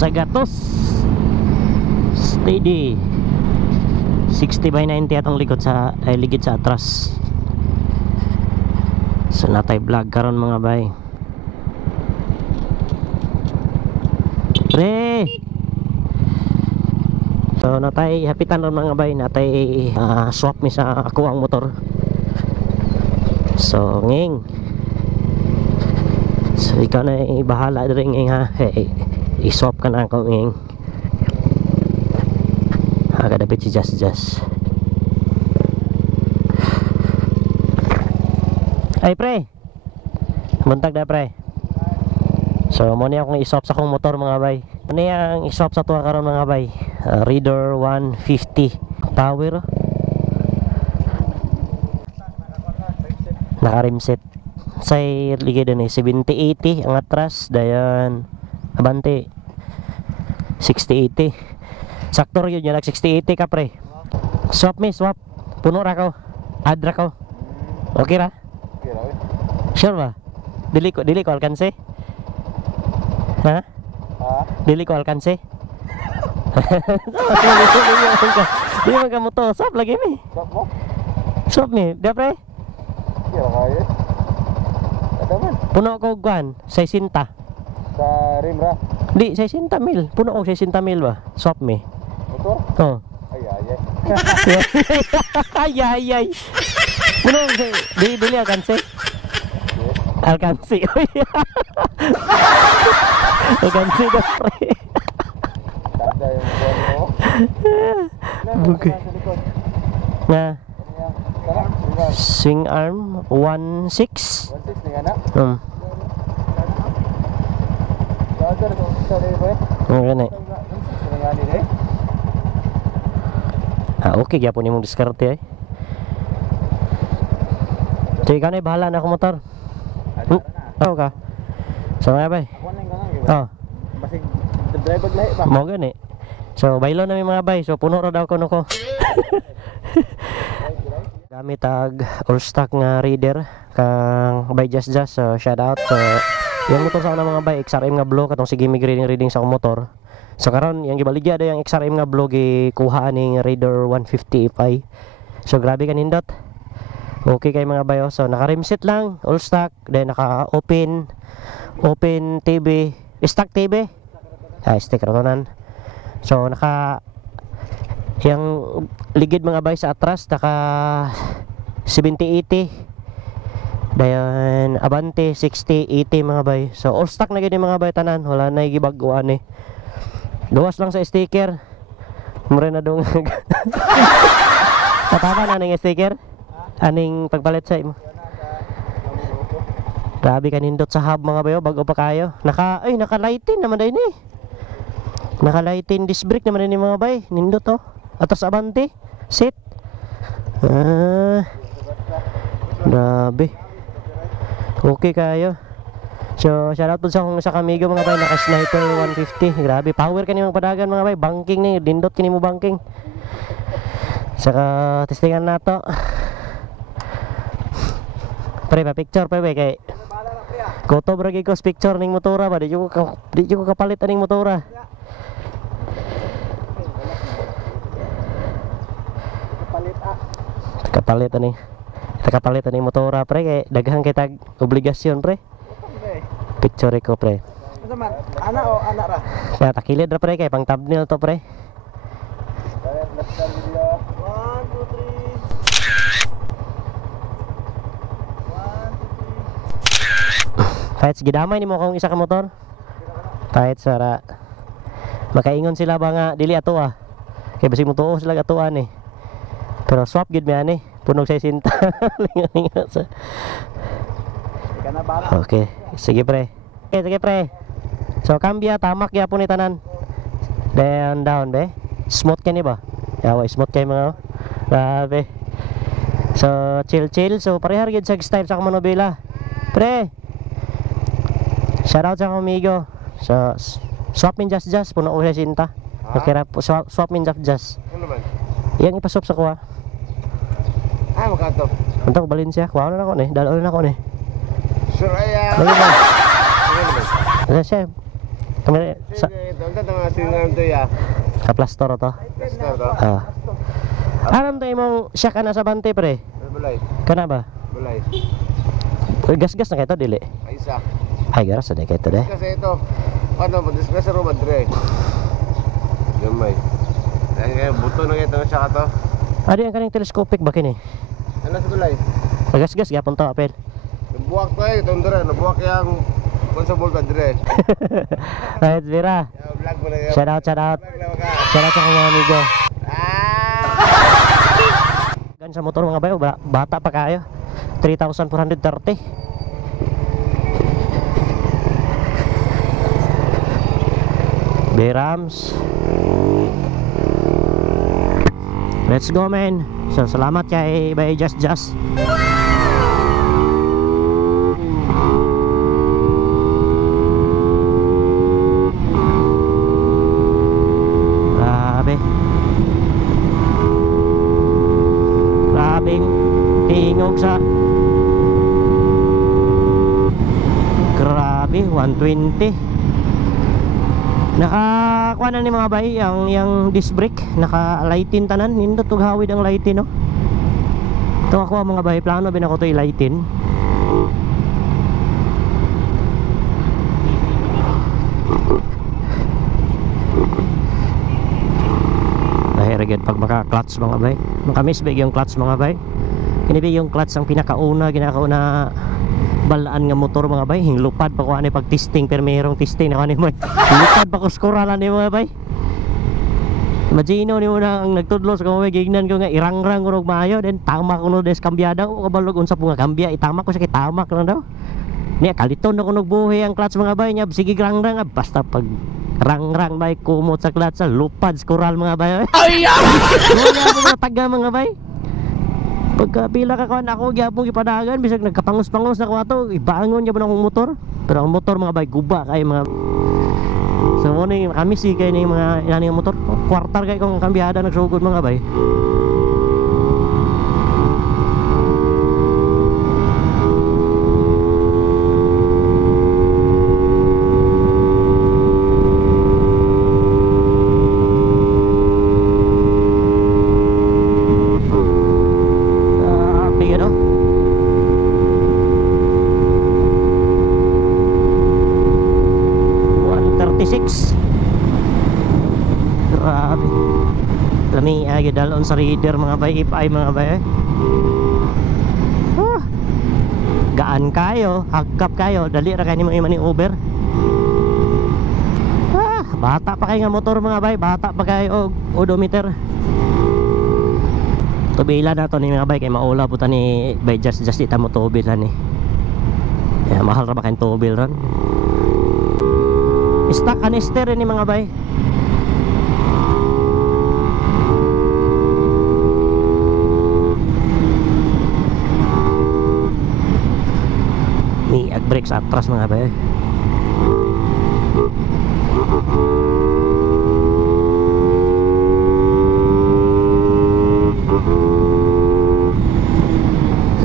Sagatos steady 60/90 atong likod sa ligid sa atras. So natay vlog karon mga bay. Pre. So natay hapitan ron mga bay, natay swap mi sa ako ang motor. So nging. So ikaw na bahala diri nging ha. I-swap ka na ako nging. Agad-agad si Just. Ay pre, buntag na pre. So mo niya akong iswap sa akong motor mga bay. Ano yung iswap sa tuwa karon mga bay? Raider 150 power, naka rimset say ligid ni 70-80 ang atras, dayan abante 60-80. Sakto yun nag 60-80 ka pre. Swap me, swap. Puno ra ko, add ra ko. Okay ra? Sure ba? Dili ko alkanse? Ha? Dili ko alkanse? Di man ka mo to. Swap lagi mi. Swap mo? Swap mi. Di pre? Kira kaya. Ada man. Puno ko guan. 60. Sa rim ra. Di, 60 mil. Puno ko 60 mil ba? Swap mi. Motor? Oh. Ay. Puno ko. Dili alkanse? Alkansi. Alkansi daw pre. Tanda yung motor mo. Bukay. Nga. Sana, Swing arm 1.6. 1.6 ning anak. Dadar ko sa rin. Ang gani. Ngani rin. Okay gyapon imong diskarte ay. So ikaw na bahala na ako motor. Oo ka. So nga bay. Ako nang ganang. Oh. Basig driver lahi ba? Mo gani. So baylo na mi mga bay. So puno ra daw ko nako. Gamit tag all stock nga reader kang by Just. So shout out yung motor sa mga bay XRM nga blow katong sige mig reading sa akong motor. So karon yang gibaligya da yung XRM nga blow gikuha ning Raider 150 Fi. So grabe ka nindot. Okay kay mga bayo. So naka rimset lang, all stock, then naka open TV, stock TV. Sticker tonan. So naka yang ligid mga bay sa atras naka 70-80. Dayon abante 60-80 mga bay. So all stock na gid mga bay tanan, wala na gibag-uan eh. Gawas lang sa sticker. Mura na dong. Patama na ning sticker. Aning pagpalit sa imo. Grabe ka nindot sa hub mga bayo, bago pa kayo. Naka-lightin naman dai ni. Naka-lightin disc brake naman ni mga bay. Nindot to. Atas abante. Sit. Grabe. Okay kayo. So shoutout po sa akong isa kamigo mga bay, naka Sniper 150. Grabe, power ka nimong padagan mga bay. Banking ni, dindot kini mo banking. Saka testingan nato. Pre pa picture pa ba kay Koto bragi ko picture ning motora ba di ko kapalit aning motora. Kapalit aning motora pre kay daghang kita obligasyon pre. Picture ko pre. Anak o anak ra? Kaya takilid ra pre kay pang thumbnail to pre. 1, 2, 3. Kahit gidamay ni mo akong isa ka motor. Kahit sara makaingon sila ba nga dili ato kay basig mo tuo sila atuan eh. Pero swap gid mi ani, punog sa sinta. Okay, sige pre. Okay, sige pre. So kambya tamak gyapon ni tanan. Down be. Smooth kani ba? Yawa smooth kay mga. Grabe. So chill. So parehar gid sa style sa manobela. Pre. Shoutout sa amigo. So swap min Just puno ko sa sinta. Okay ra swap min Just. Ano man? Yang ipaswap sa kuha. Makato. Unta ko Valencia, kuha na ako ni. Dalo na ako ni. Sure ay. Lagi ba? Ano siya? Sa Sige, ito. Ang tatang singan to ya. kaplastor to. Pastor to. Ah. Alam to imong siya ka na sa bante pre. Bulay. Kana ba? Bulay. Uy, gas-gas na kayo to dili. Ay isa. Ay garas na kayo to de. Kasi ito. Ano mo discuss ro madre. Gamay. Dahil kaya buto na kayo siya ka to. Adi ang kaning telescopic ba kini? Ano sa bulay? Gas-gas gyapon to apel. Nabuwak to eh, tundra, nabuwak yang konsabol ka dire. Right, Vera. Ya, vlog mo na yun. Shout out, shout out. Vlog lang ka. Shout out sa mga amigo. Ah! Gan sa motor mga bayo, bata pa kayo. 3,430. Berams. Let's go man. So salamat kay by Just. Grabe. Grabing tingog sa grabe 120. Nakakuha na ni mga bay yang disc brake, naka-lightin tanan, nindot ug hawid ang lightin no. Ito ako mga bay, plano bin ako to i-lightin. Nahiragid pag maka-clutch mga bay. Makamisbig yung clutch mga bay. Kinibig yung clutch ang pinakauna balaan nga motor mga bay. Hinglupad pa ko ani pag testing, pero mayroong testing ako ani mo. Hinglupad pa ko skuralan ni mga bay. Imagino ni mo na ang nagtudlo sa kamay, gignan ko nga irangrang ko maayo, then tama ko no des kambyada o kabalog unsa po nga kambya, itama ko sa kitamak lang daw. Niya kaliton ako nagbuhi ang clutch mga bay niya, sige rangrang basta pag rangrang bay kumot sa clutch sa lupad skural mga bay. Ay! Mga taga mga bay. Pagka pila ka kuan ako gyapon gipadagan bisag nagkapangus-pangus na ko ato, ibangon gyapon akong motor. Pero ang motor mga bay guba kay mga so mo ni kami si kay ni mga inani motor kwartar kay kong kambyada nagsugod mga bay. Grabe. Lami ay dalon sa reader mga bay, ipay mga bay. Gaan kayo, hagkap kayo, dali ra kay nimo i-maneuver. Bata pa kay nga motor mga bay, bata pa kay og odometer. Tubila na to ni mga bay kay maula puta ni by just ita mo tubilan ni. Ya mahal ra ba kay tubil ron. Stock canister ni mga bay. Ni brake sa atras mga bay.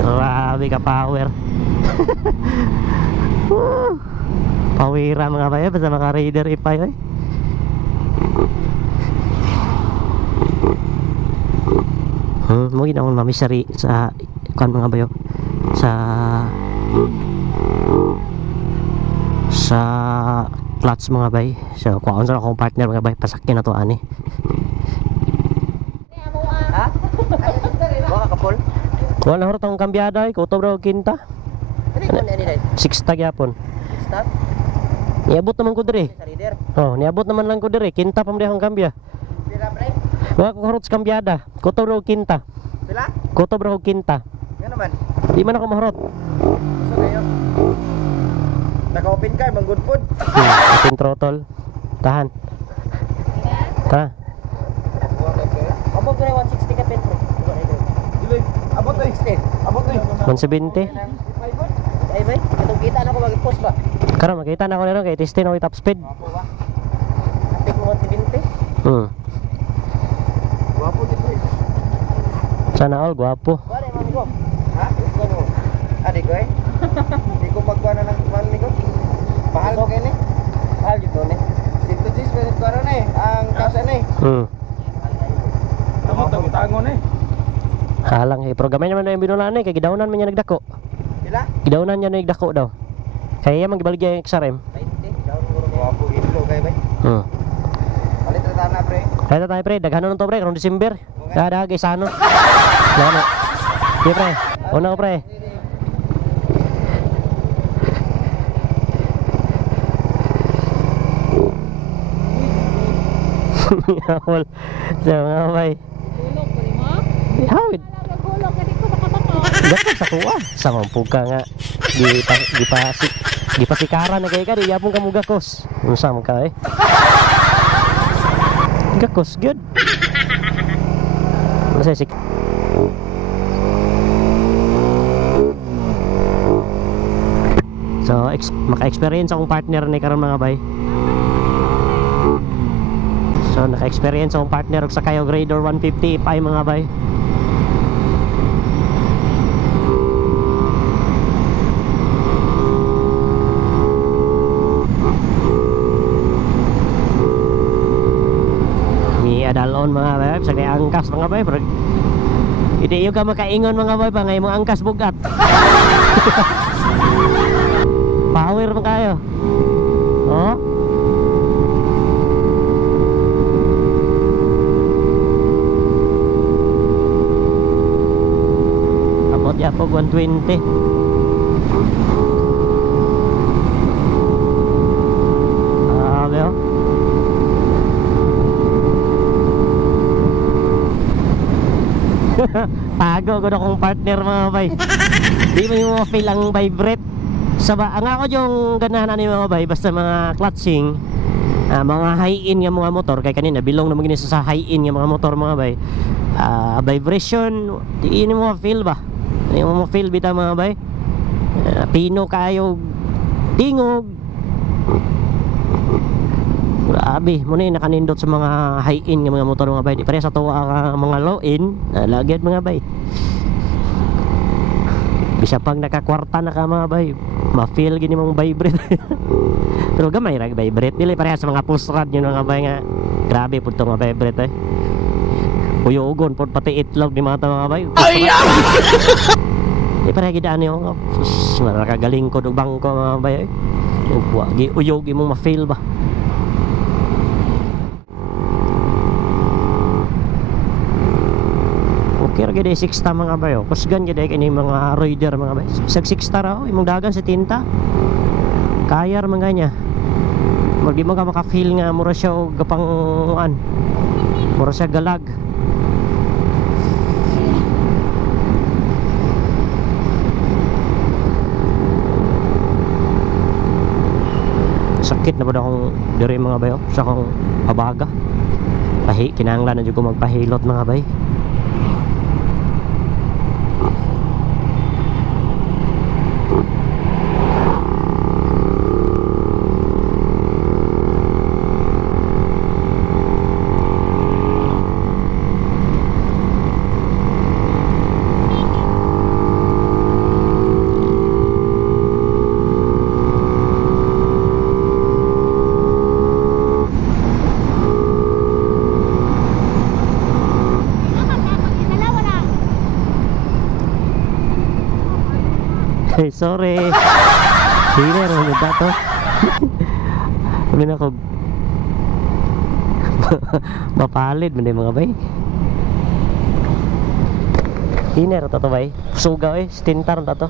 Grabe ka power. Pawira mga bay, basta maka-raider ipay. Mo ginawon mamisari sa kan mga bayo sa clutch mga bay. So kuhaon sa akong partner mga bay, pasakyan na to ani. Ha? Baka kapol? Wala horo tong kambyada ay kutob raw kinta. Dili ko ni dai. 6 tag yapon. Stop. Niabot naman ko dire. Sa reader. Oh, niabot naman lang ko dire. Kinta pa man akong kambya. Pila pre? Wala ko harot sa kambyada. Kutob raw kinta. Pila? Kutob raw kinta. Yan naman. Di man ako mahurot. So kayo. Naka-open car, manggod pod. Open throttle. Tahan. Ta. Abo pre 160 ka petro. Dili. Abot to 60. Abot to 170. Ay bay, katong kita na ko mag-post ba? Karon makita na ko nero kay testing ako top speed. Apo ba? Atik mo 170. Guwapo dito. Sana all gwapo. Wala man ko. Ha? Ano? Adi ko eh. Di ko magkuha na ng man ni ko. Mahal ko kini. Mahal dito ni. Kamu tong tangon eh. Halang pero gamay naman na yung binulaan kay gidaunan man niya nagdako. Pila? Gidaunan niya nagdako daw. Kaya man gibaligya yung XRM. 20. Daw guro kay. Wapo ilo kay bay. Palit ra na pre. Kaya tayo pre, daghanon to pre karong December. Kada kay sano. Lano. Di pre. Una ko pre. Yawol. Sa mga bay. Gulog ko mo? Hawid. Gulog ka di ko makabato. Dapat sa kuha. Sa mampug ka nga. Di pasikaran na kay ka. Di yapong ka mo gakos. Unsa man ka eh. Gakos, good. Masaya sik. So, maka-experience akong partner ni karon mga bay. So, naka-experience akong partner sa Kayo Grader 150 Pi mga bay. Adalon mga bay, sa kaya angkas mga bay, bro. Hindi yung ka makaingon mga bay, ngay mo angkas bugat. Power mo kayo. Oh. Abot ya po 120. Beo. Tago ko na kong partner mga bay. Di mo yung feel ang vibrate. Ang ako yung ganahan ni mga bay, basta mga clutching, mga high-end nga mga motor, kay kanina bilong naman gini sa high-end nga mga motor mga bay. Vibration, di mo feel ba? Di mo feel bita mga bay. Pino kayo tingog. Grabe, muna yung nakanindot sa mga high-end nga mga motor mga bay. Di pare sa tuwa mga low-end, lagyan mga bay. Bisa pag nakakwarta na ka mga bay, ma-feel gini mong vibrate. Pero gamay ra vibrate. Dili pareha sa mga push rod yun mga bay nga. Grabe po itong mga vibrate eh. Uyugon po pati itlog ni mga mga bay. Di pareha gidaan yung nakagaling ko ng bangko mga bay eh. Uyog mong ma-feel ba. Kira gede 6 ta mga bayo. Kusgan gede kini mga rider mga bay. Sag 6 ta raw imong dagan sa tinta. Kayar man ganya. Magdi mo ka maka-feel nga mura siya og gapanguan. Mura siya galag. Sakit na ba akong diri mga bayo sa akong abaga. Kinahanglan na jud ko magpahilot mga bay. Hey, sorry. Hindi na rin to. Sabi na ko mapalid man mga bay. Hindi na rin to bay. Sugaw eh, stintar na to.